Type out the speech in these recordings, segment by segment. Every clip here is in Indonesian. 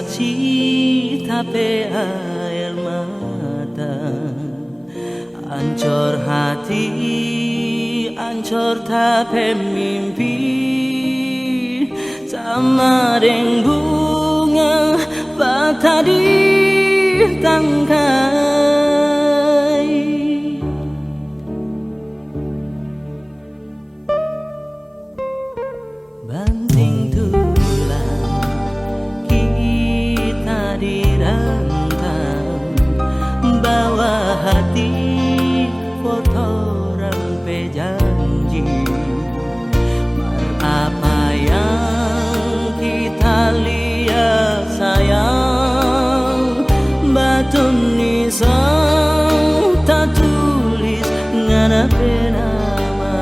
saksi tapi air mata, ancur hati, ancur tapi mimpi, sama dengan bunga patah di tangkai. Banting tulang kita dirantau, bawa hati foto rampe janji. Apa yang kita lihat sayang, batu nisan tak tulis ngana nama.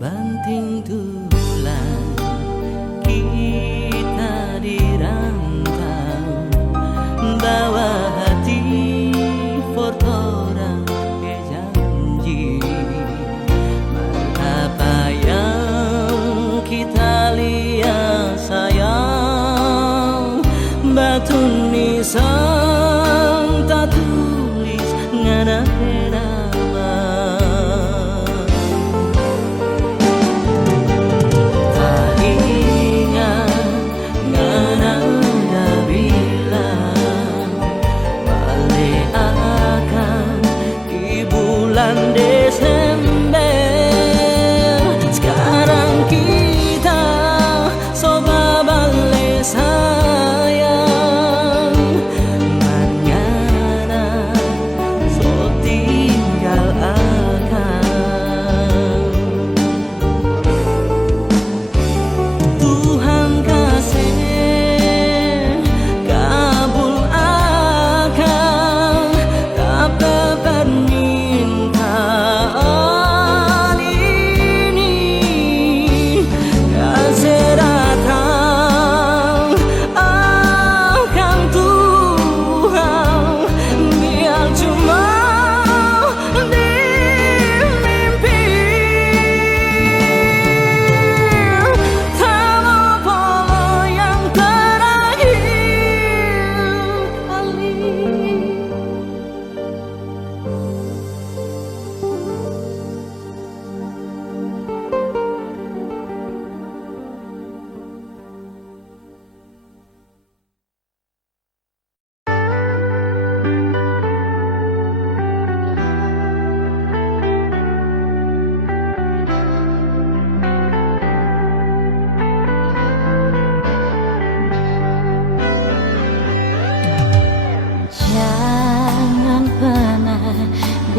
Banting tulang kita dirantau, bawa hati foto rampe janji. Apa yang kita lihat sayang, batu nisan tak tulis ngana nama.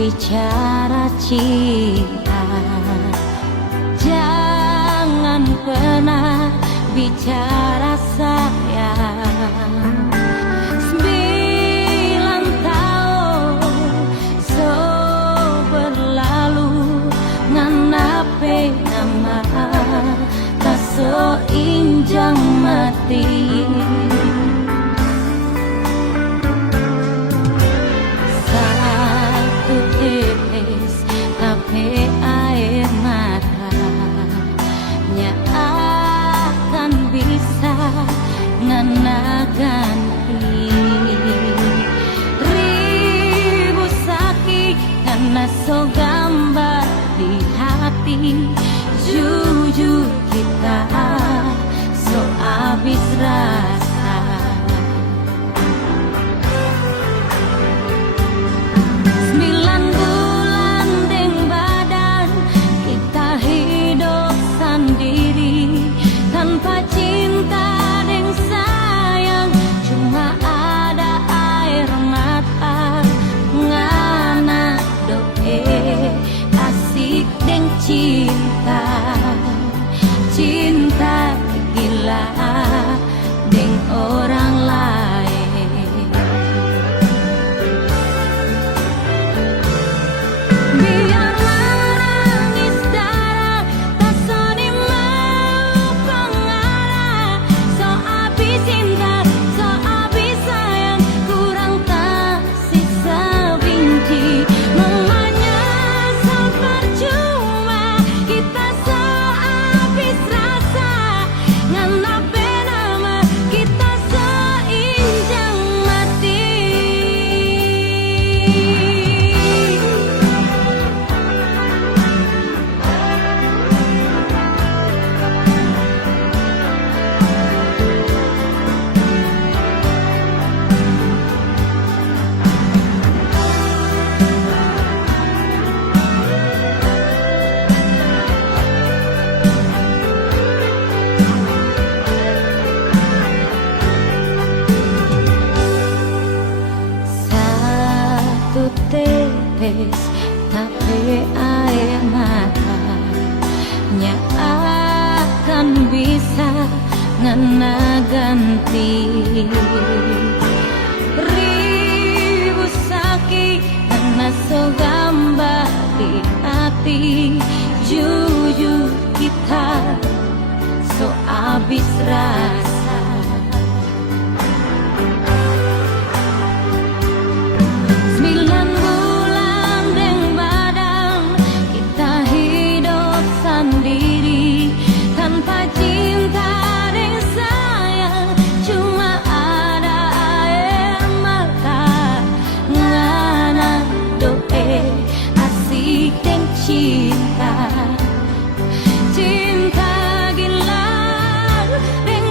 bicara cinta, jangan pernah bicara sayang. 9 tahun so berlalu nganape nama tak so injang mati. Satu tetes tapi air mata nya akan bisa ngana ganti ribu sakit karena so gambar di hati. Jujur kita so habis rasa. 9 bulan deng badan kita hidup sendiri tanpa cinta deng sayang, cuma ada air mata ngana doe asik deng cinta. Cinta gila deng orang lain. Biar menangis darah tak soni mau pengarah. So habis cinta, so habis sayang, kurang tak sisa benci. Mamanya so percuma kita so habis rasa. Nganape nama kita so injang mati. Satu tetes tapi air mata nya akan bisa ngena ganti ribu sakit karena so gambar di hati. Jujur kita so habis rasa. 9 bulan deng badan kita hidup sendiri tanpa cinta deng sayang, cuma ada air mata ngana doe asik deng cinta. Cinta gila deng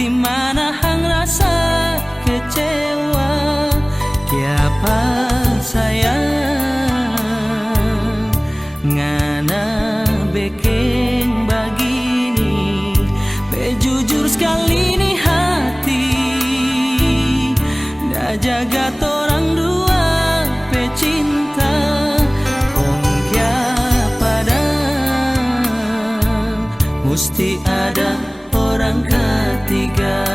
hati manahang rasa kecewa. Kiapa sayang ngana bikin begini. Bejujur sekali nih hati, dah jaga torang dua pecinta. Kong kiapa dah mesti ada orang ketiga.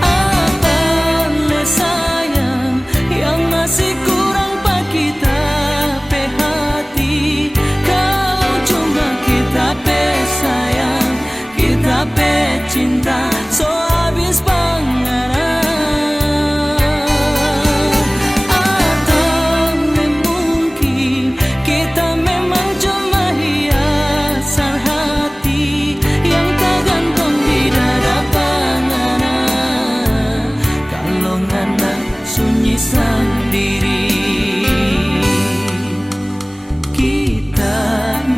Apa sayang yang masih kurang pak kita pe hati. Kalau cuma kita pe sayang, kita pe cinta, so habis panganan. Atau mungkin kita memang cuma hiasan hati yang tergantung di dada panganan. Kalau ngana sunyi sendiri, kita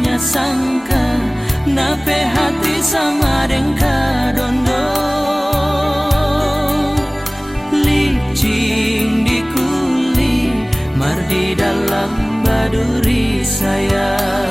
nyasangka nape hati sama dengka dondo. Licin di kulit, mar di dalam baduri sayang.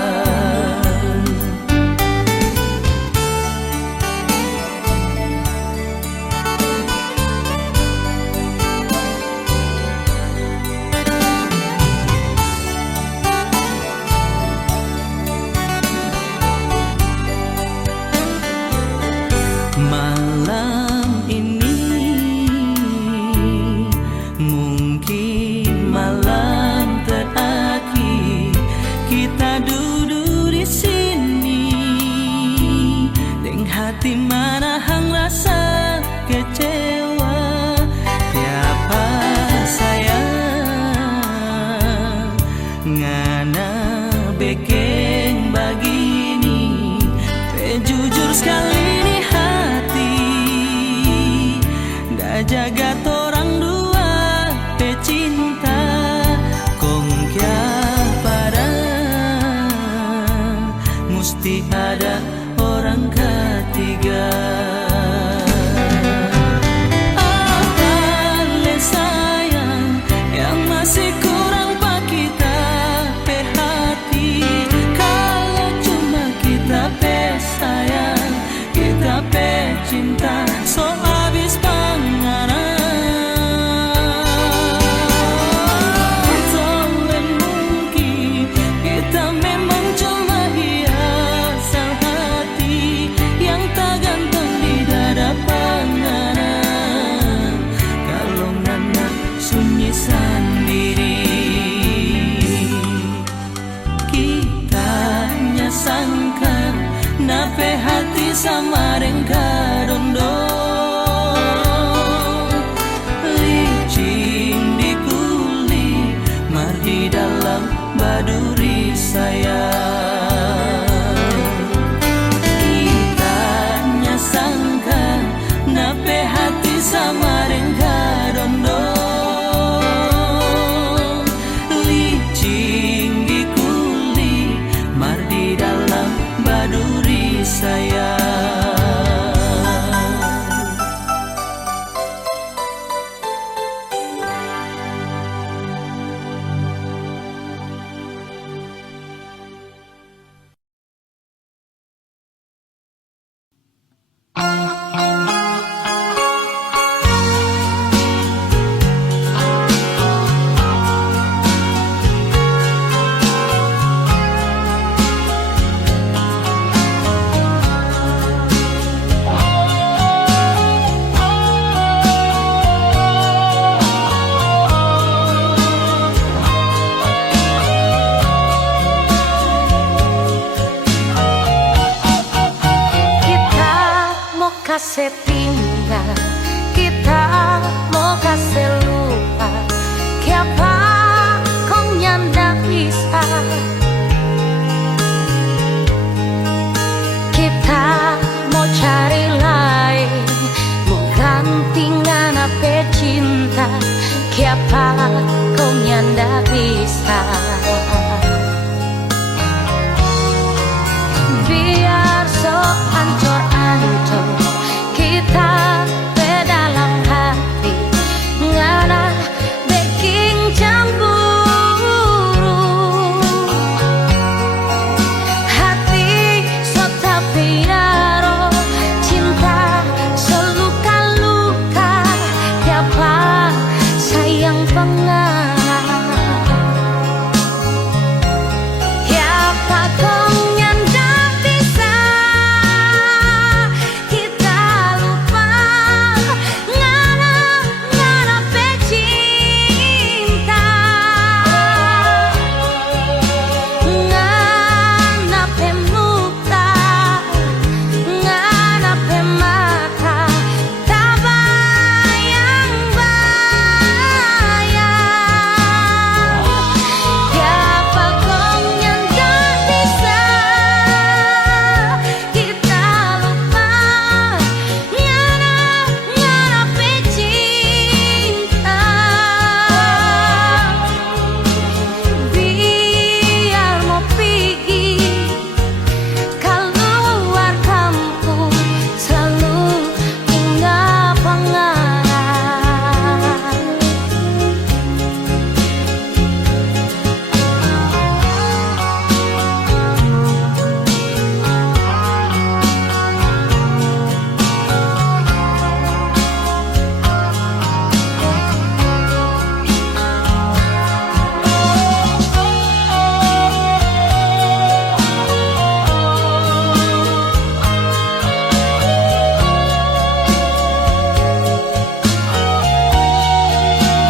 Malam ini mungkin malam terakhir kita duduk di sini, deng hati manahang rasa kecewa. Tiapa sayang ngana bikin begini. Jujur sekali nih hati, dah jaga torang dua pecinta. Kong kiapa dah mesti ada orang ketiga. Apa sayang yang masih kurang pak kita pe hati. Kalau cuma kita pe sayang, kita pe cinta, so habis panganan. Soalnya mungkin kita memang cuma hiasan hati yang tergantung di dada panganan. Kalau ngana sunyi sendiri, kita nyasangka nape hati sama dengka dondo. Licin di kulit, mar di dalam baduri sayang. Kita nyasangka nape hati sama dengka dondo. Licin di kulit, mar di dalam baduri sayang. Kasih tinggal, kita mau kasih lupa. Kiapa kau nyanda bisa. Kita mau cari lain, mau gantingan apa cinta. Kiapa kau nyanda bisa. Biar so hancur-hancur siapa sayang pengarang. Siapa kau yang tak bisa kita lupa, ngana pecinta, ngana pemuta, ngana pemata, tak bayang-bayang. Siapa kau yang tak bisa kita lupa, ngana pecinta. Biar mau pergi keluar kampung, selalu ingat pengarang.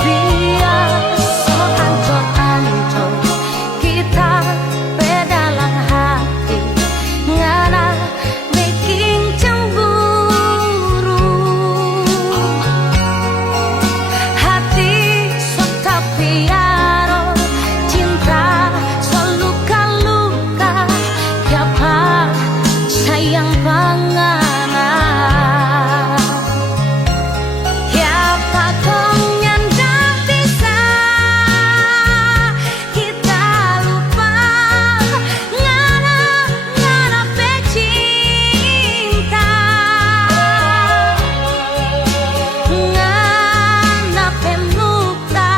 Biar seancur-ancur kita pedalang hati, ngana bikin cemburu. Hati sok piaro, cinta seluka-luka, siapa sayang pengarang. Siapa kau yang tak bisa kita lupa, ngana pecinta, ngana pemuta,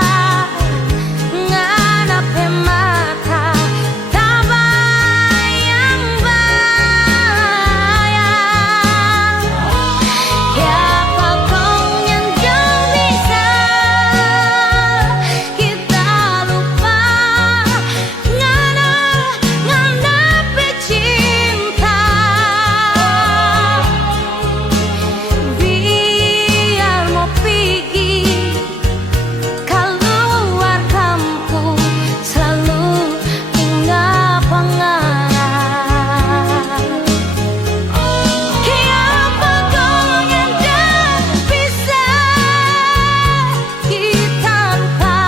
ngana pemata, tak bayang-bayang. Siapa kau yang tak bisa kita lupa, ngana pecinta. Biar mau pergi keluar kampung, selalu ingat pengarang. Siapa kau yang tak bisa kita lupa,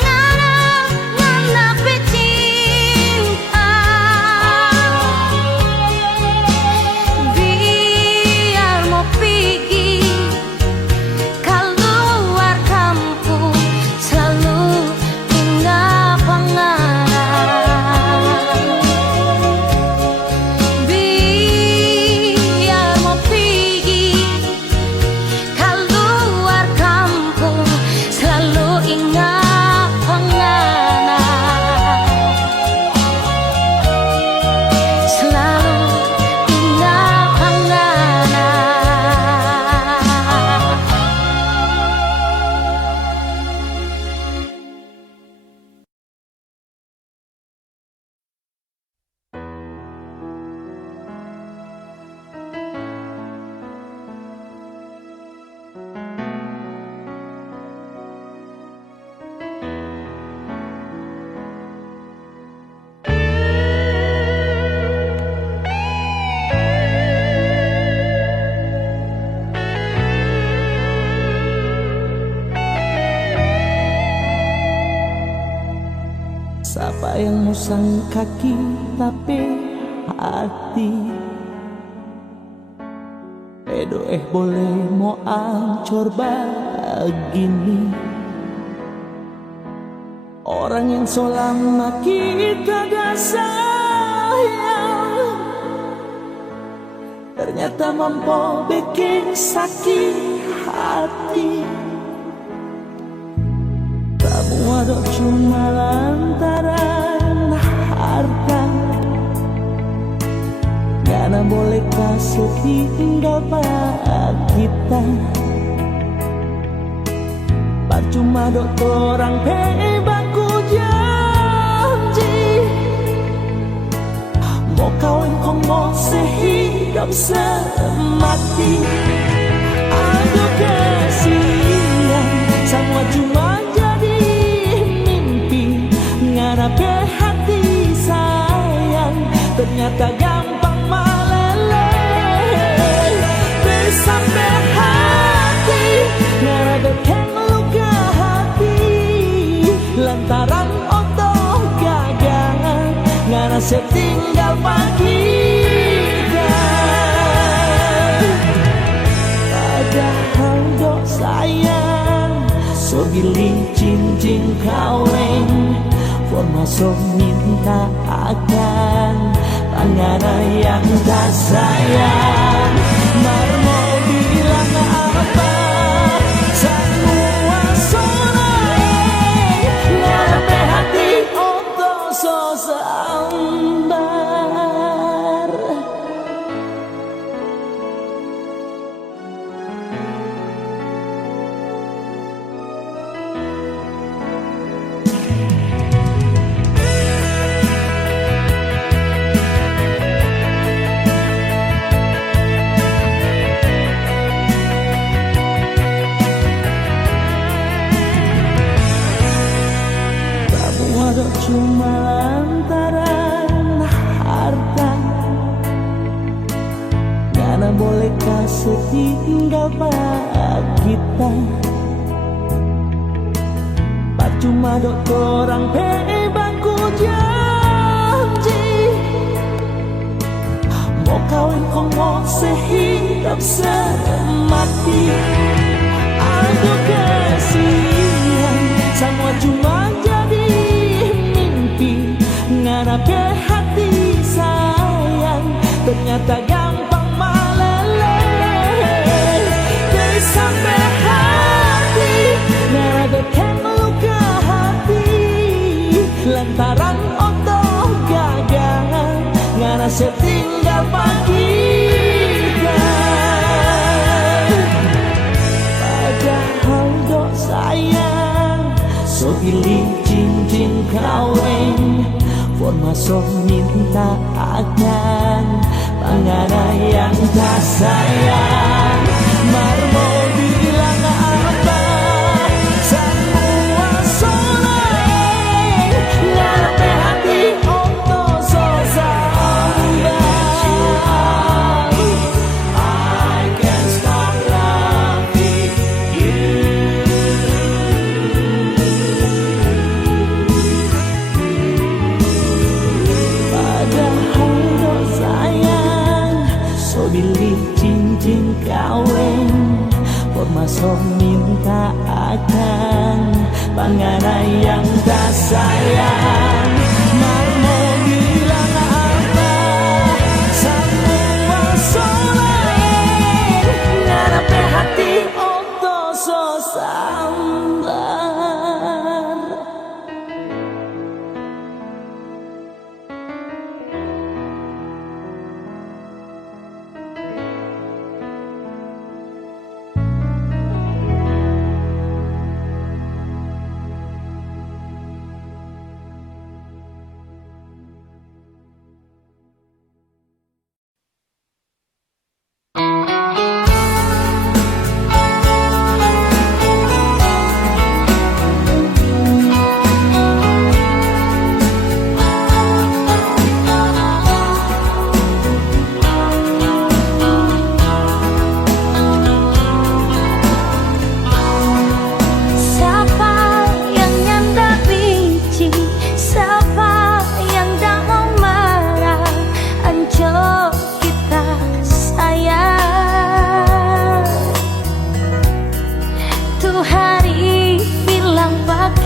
ngana pecinta. Biar mau pergi keluar kampung, selalu ingat pengarang. Biar mau pergi keluar kampung, selalu ingat pengarang. Selalu ingat pengarang. Siapa yang mau sangka kita hati, boleh mau ancur begini. Orang yang selama kita gak sayang, ternyata mampu bikin sakit hati. Kamu ada cuma lantaran harta, karena boleh kasih tinggal pada kita. Percuma dok orang baku janji mau kawin kong mau sehidup semati. Aduh kasihan, semua cuma jadi mimpi. Ngarape hati sayang, ternyata gampang meleleh. Sampai hati ngarape luka hati, lantaran otoh gagal ngana setinggal pagi. Padahal dok sayang, so gili cincin kawin, forma so minta akan panganan yang tak sayang. Marmo bilang apa, semua sonai ngarepe hati otoh so sambar. Cuma lantaran harta, ngana boleh kasih tinggal kita. Percuma dok orang baku janji mau kawin kong mau sehidup semati. Aduh kasihan, semua cuma ngarape hati sayang, ternyata gampang meleleh. Sampai hati ngarape luka hati, lantaran otoh gagal ngana setinggal pagi. Padahal dok sayang, so gili cincin kawin, forma so minta akan panganan yang tak sayang. Marmo bilang apa, semua sonai ngarepe hati otoh so sambar. I can't stop loving you. Pilih cincin kawin, forma so minta akan panganan yang tak sayang. Marmo bilang apa, semua sonai ngarepe hati otoh so sambar.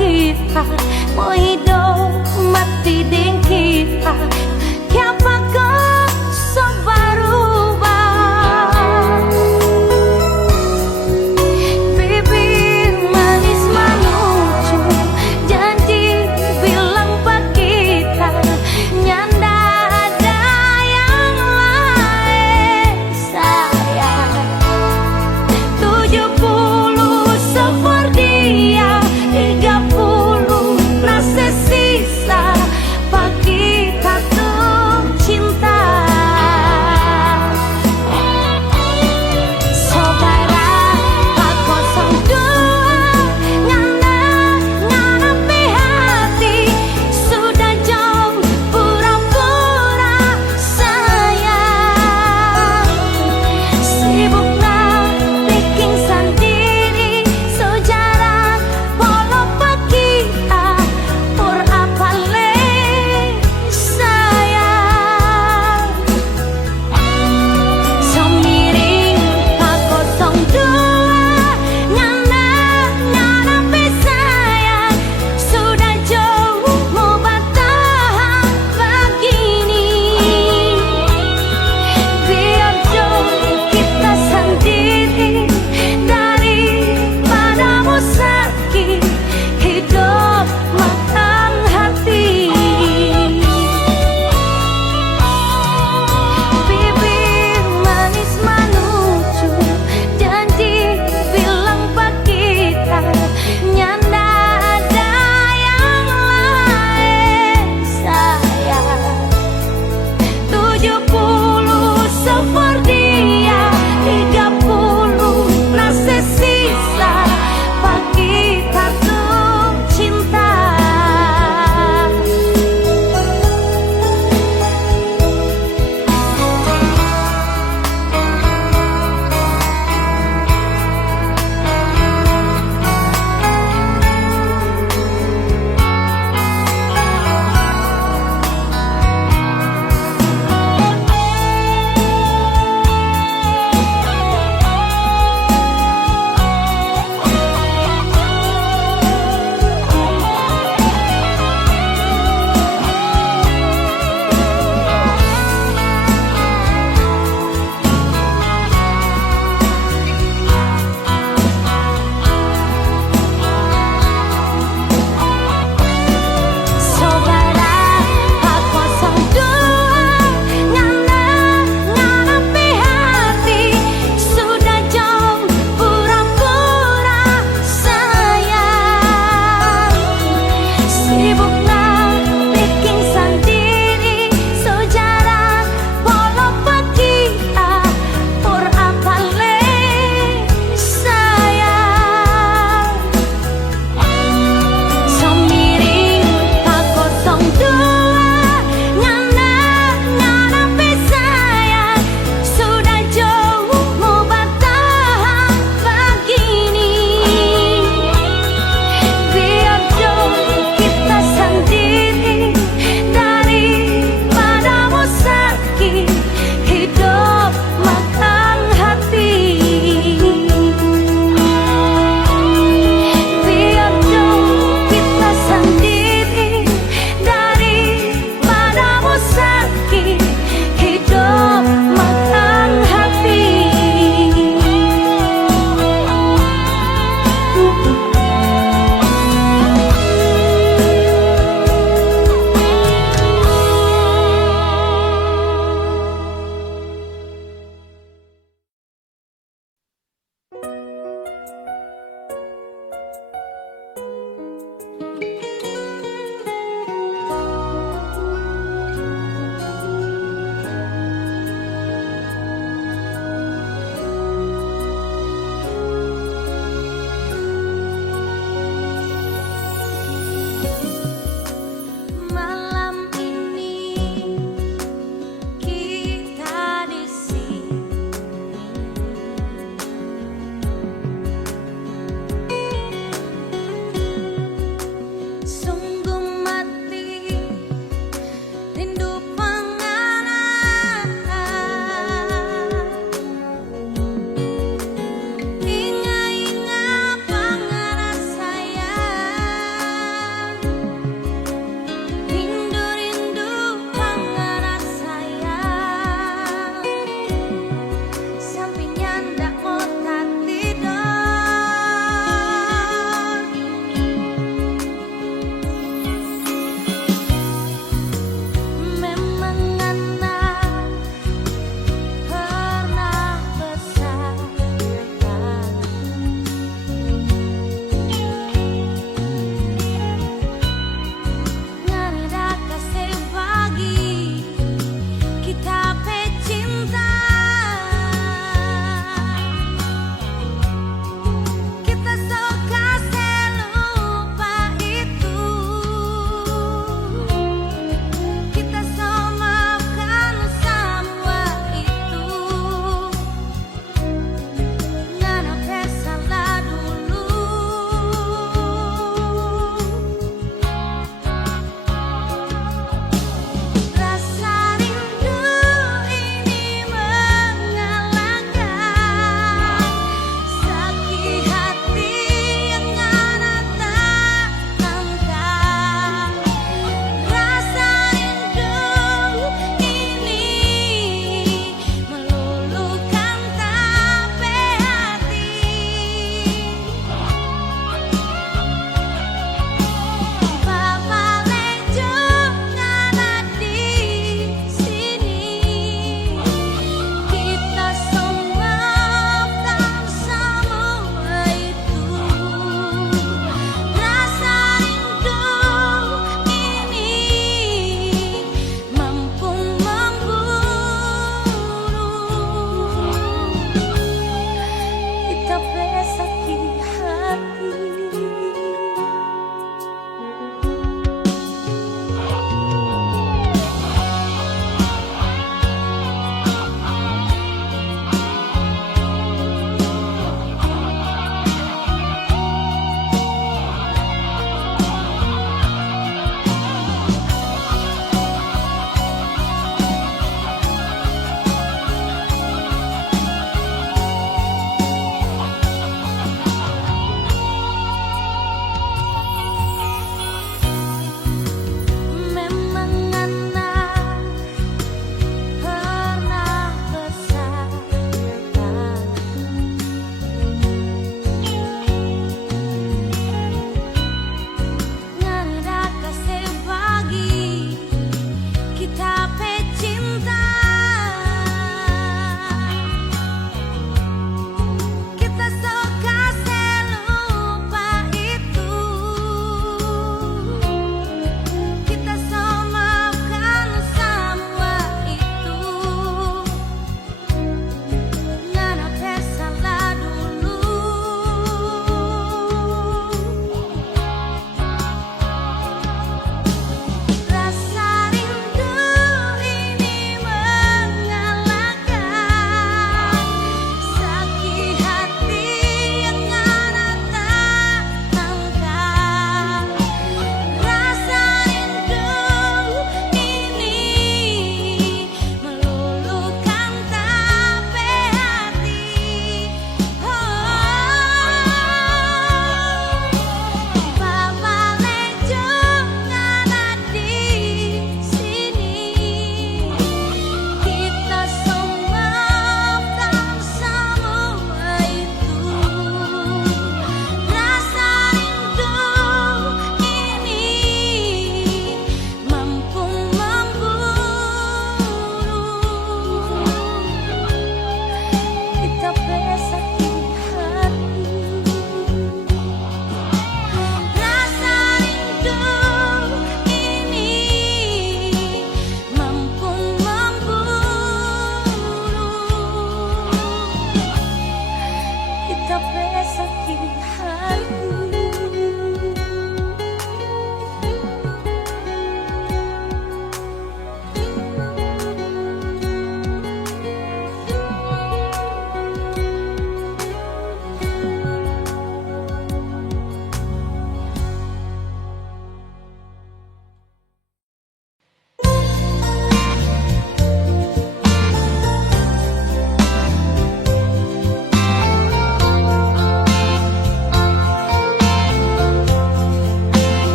Kita mau hidup mati ding kita, siapa kau so berubah. Bibir manis manucu, janji bilang pak kita, nyanda ada yang lain sayang. 70 seperti dia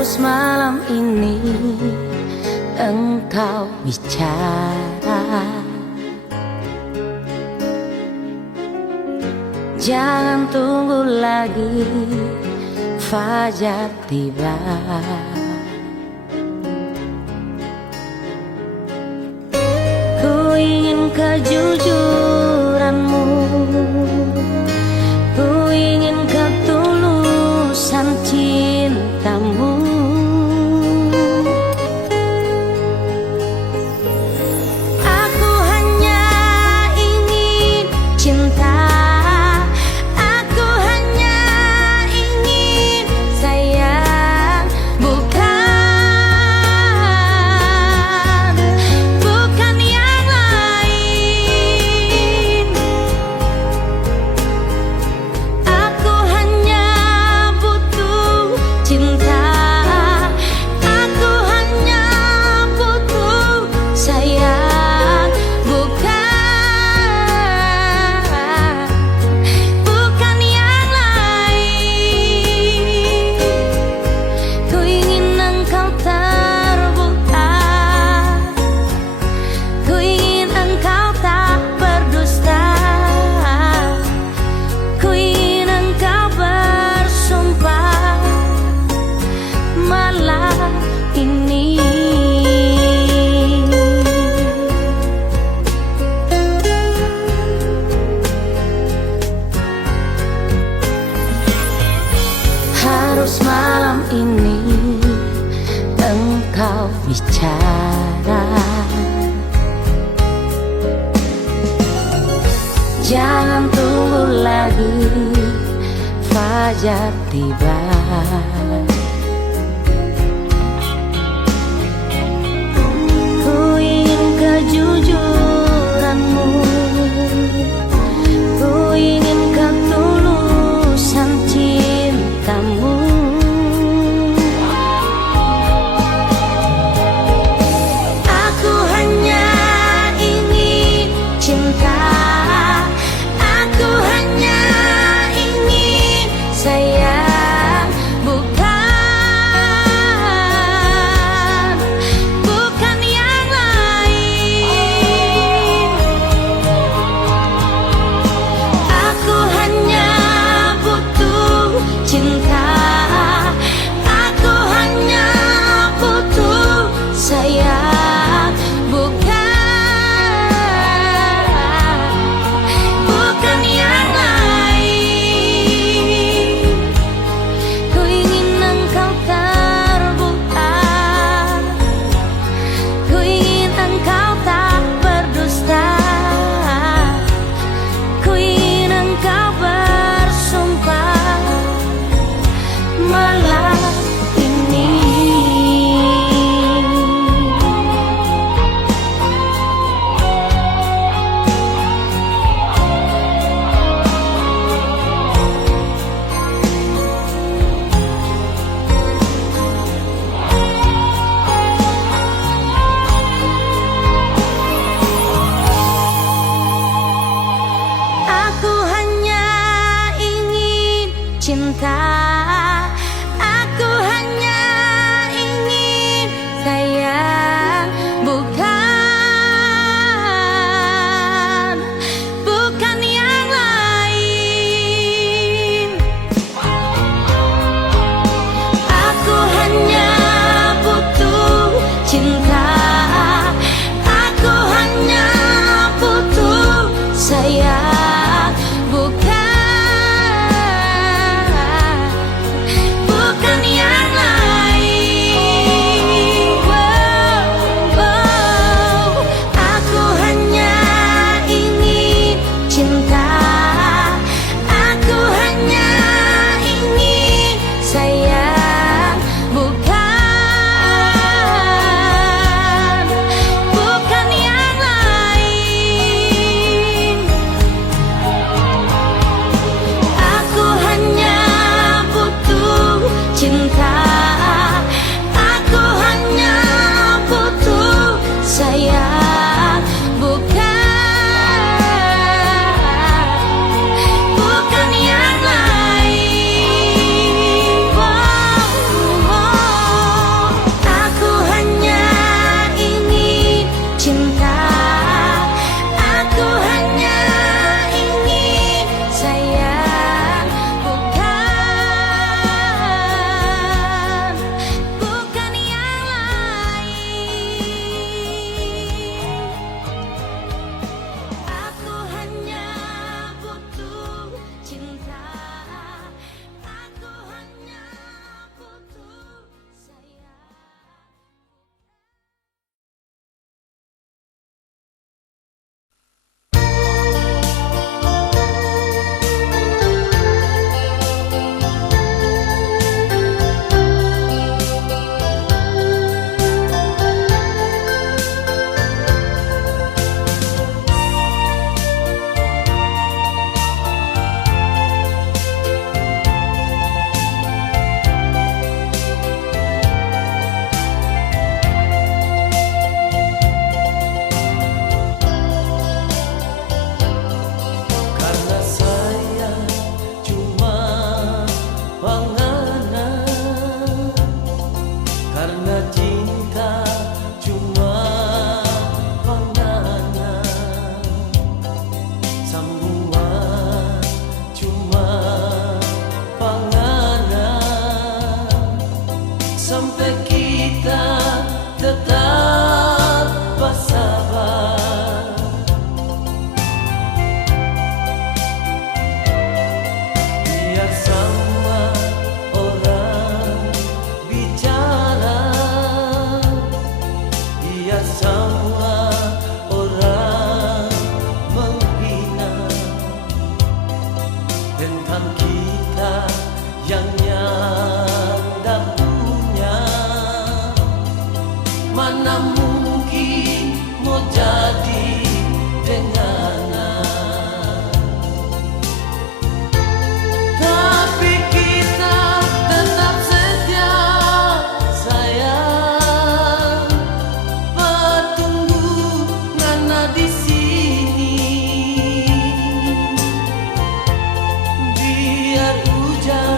Harus malam ini engkau bicara, jangan tunggu lagi fajar tiba. Ku ingin kejujuranmu, ku ingin ketulusan cintamu. Aku hanya ingin cinta, aku hanya ingin sayang, bukan yang lain. Aku hanya butuh cinta, aku hanya butuh sayang, bukan yang lain. Ku ingin engkau terbuka, ku ingin engkau tak berdusta, ku ingin engkau bersumpah malam ini. Harus malam ini engkau bicara, jangan tunggu lagi fajar tiba. Ku ingin kejujuranmu, ku ingin ketulusan cintamu. Aku hanya ingin cinta, aku hanya ingin sayang, bukan yang lain. Aku hanya butuh cinta, aku hanya butuh sayang, bukan yang lain. Ku ingin engkau terbuka, ku ingin engkau tak berdusta, ku ingin engkau bersumpah malam ini. Aku hanya ingin cinta, aku hanya ingin sayang, bukan yang lain. Aku hanya butuh cinta, aku hanya butuh sayang, Tuhan kita yang nyanda punya, mana mungkin mau jadi denganan. Tapi kita tetap setia sayang, bertunggu ngana di sini. Biar hujan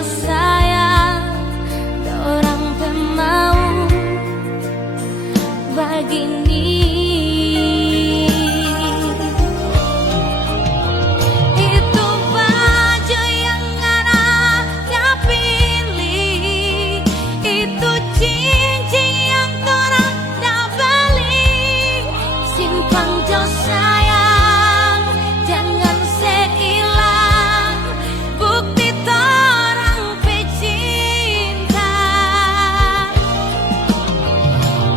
sayang, orang pemau begini. Itu baju yang ada pilih, itu cincin yang torang dah beli. Simpan jo sayang, jangan seilang bukti torang pe cinta.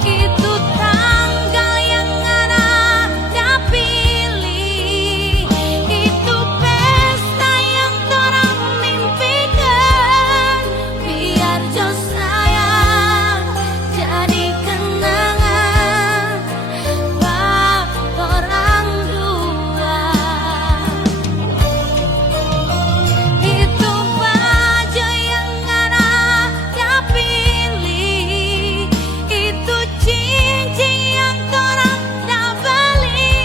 Itu tanggal yang ada pilih, itu pesta yang torang mimpikan. Biar jo sayang jadi kenangan bak torang dua. Itu baju yang ada pilih, itu cincin yang torang dah beli.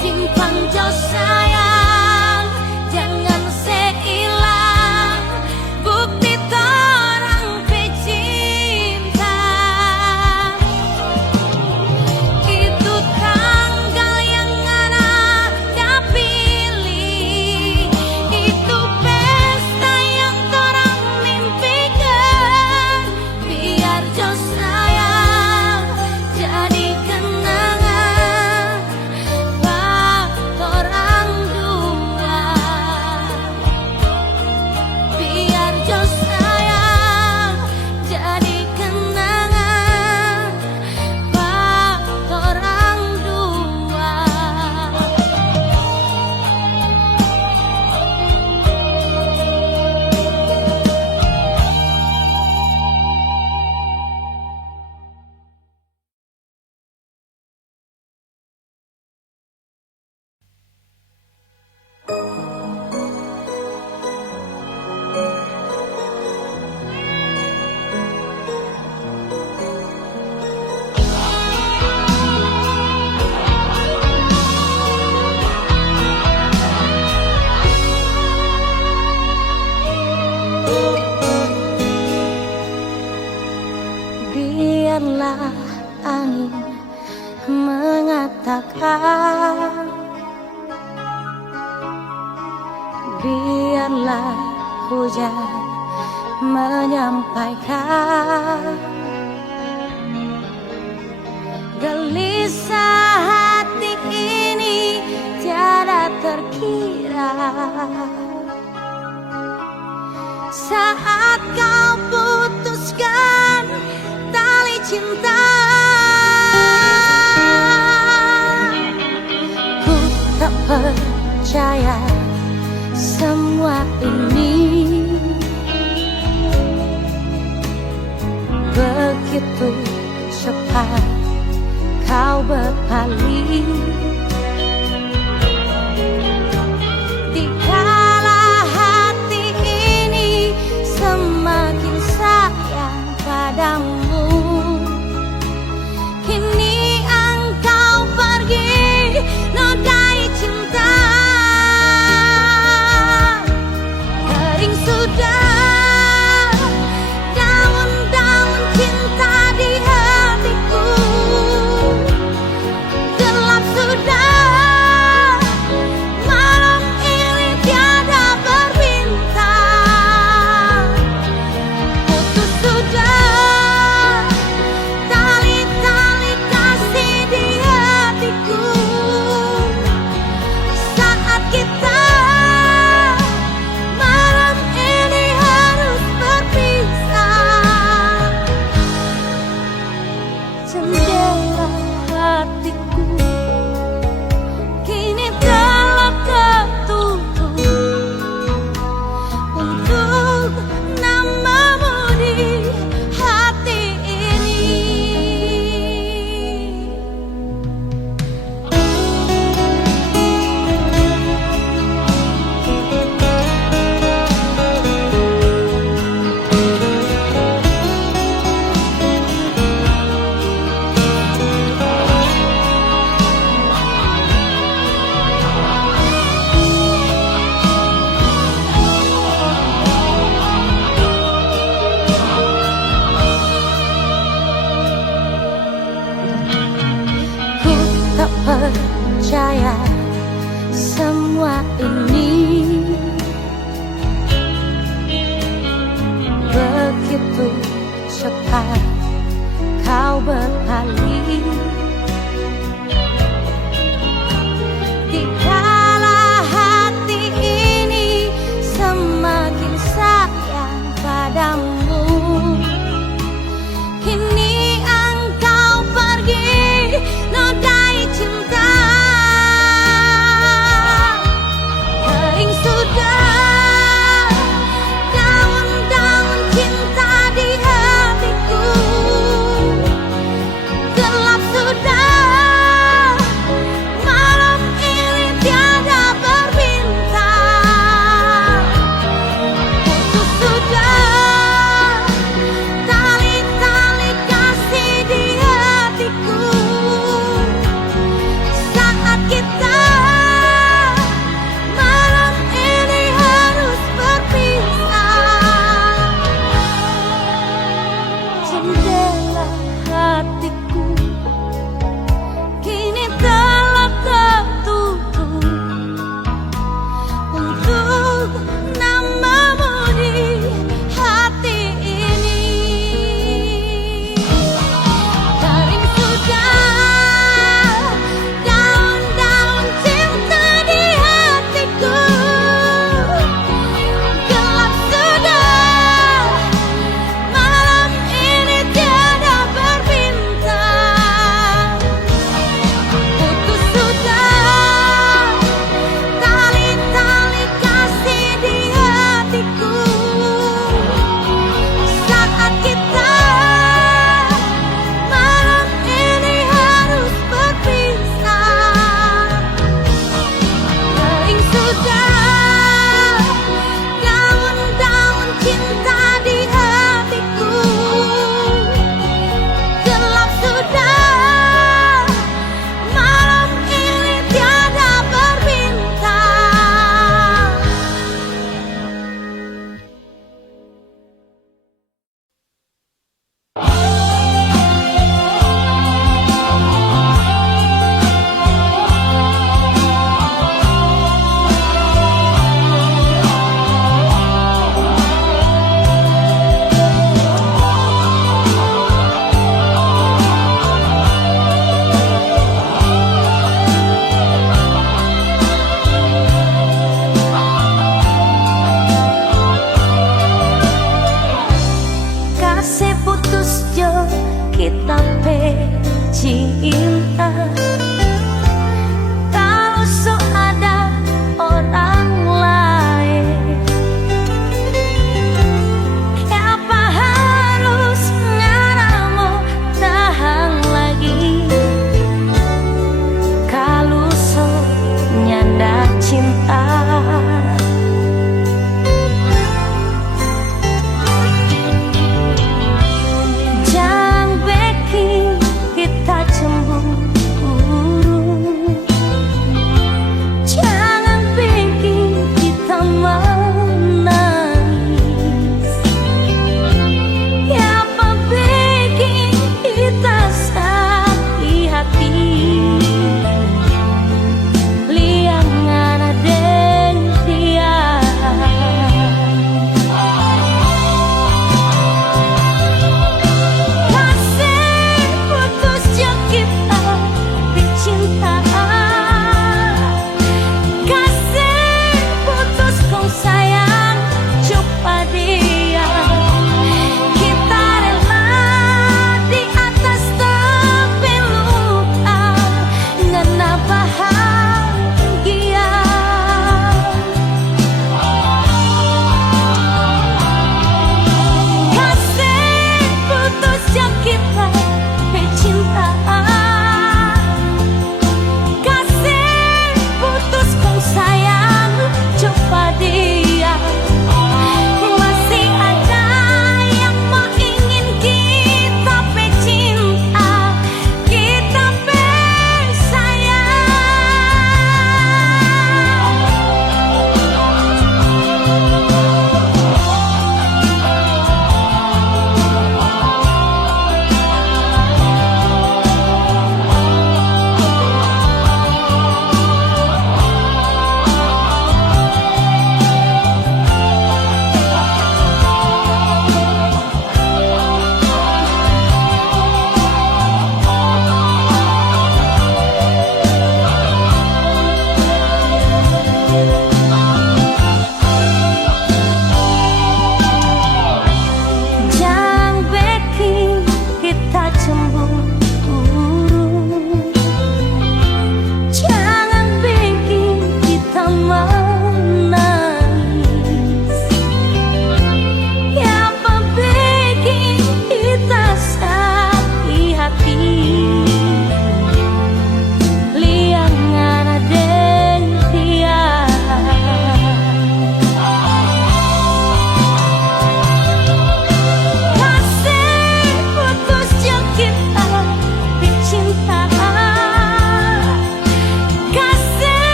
Simpan jo sayang, jangan seilang bukti torang pe cinta. Itu tanggal yang ada pilih, itu pesta yang torang mimpikan. Biar jo sayang jadi kenangan bak torang dua. Biar jo sayang jadi kenangan bak torang dua. Biarlah angin mengatakan, biarlah hujan menyampaikan. Gelisah hati ini tiada terkira saat kau putuskan tali cinta. Ku tak percaya semua ini begitu cepat kau berpaling. Dikala hati ini semakin sayang padamu, kini engkau pergi nodai cinta. Kering sudah daun-daun cinta di hatiku, gelap sudah begitu cepat kau berpaling. Dikala hati ini semakin sayang padamu, kini engkau pergi nodai cinta. Kering sudah daun-daun cinta di hatiku, gelap sudah malam ini tiada berbintang. Putus sudah tali-tali kasih di hatiku, saat kita malam ini harus berpisah. Jendela hatiku kini telah tertutup untuk namamu di hati ini. Kering sudah daun-daun cinta di hatiku, gelap sudah malam ini tiada berbintang. Putus sudah tali-tali kasih di hatiku, saat kita malam ini harus berpisah. Kering sudah daun-daun cinta di hatiku, gelap sudah malam ini tiada berbintang. Kasih putus jo kita pe cinta, kalau so ada orang lain, apa harus ngaramu tahan lagi? Kalau so nyanda cinta, jangan bikin kita cemburu.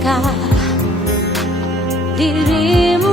Inkah dirimu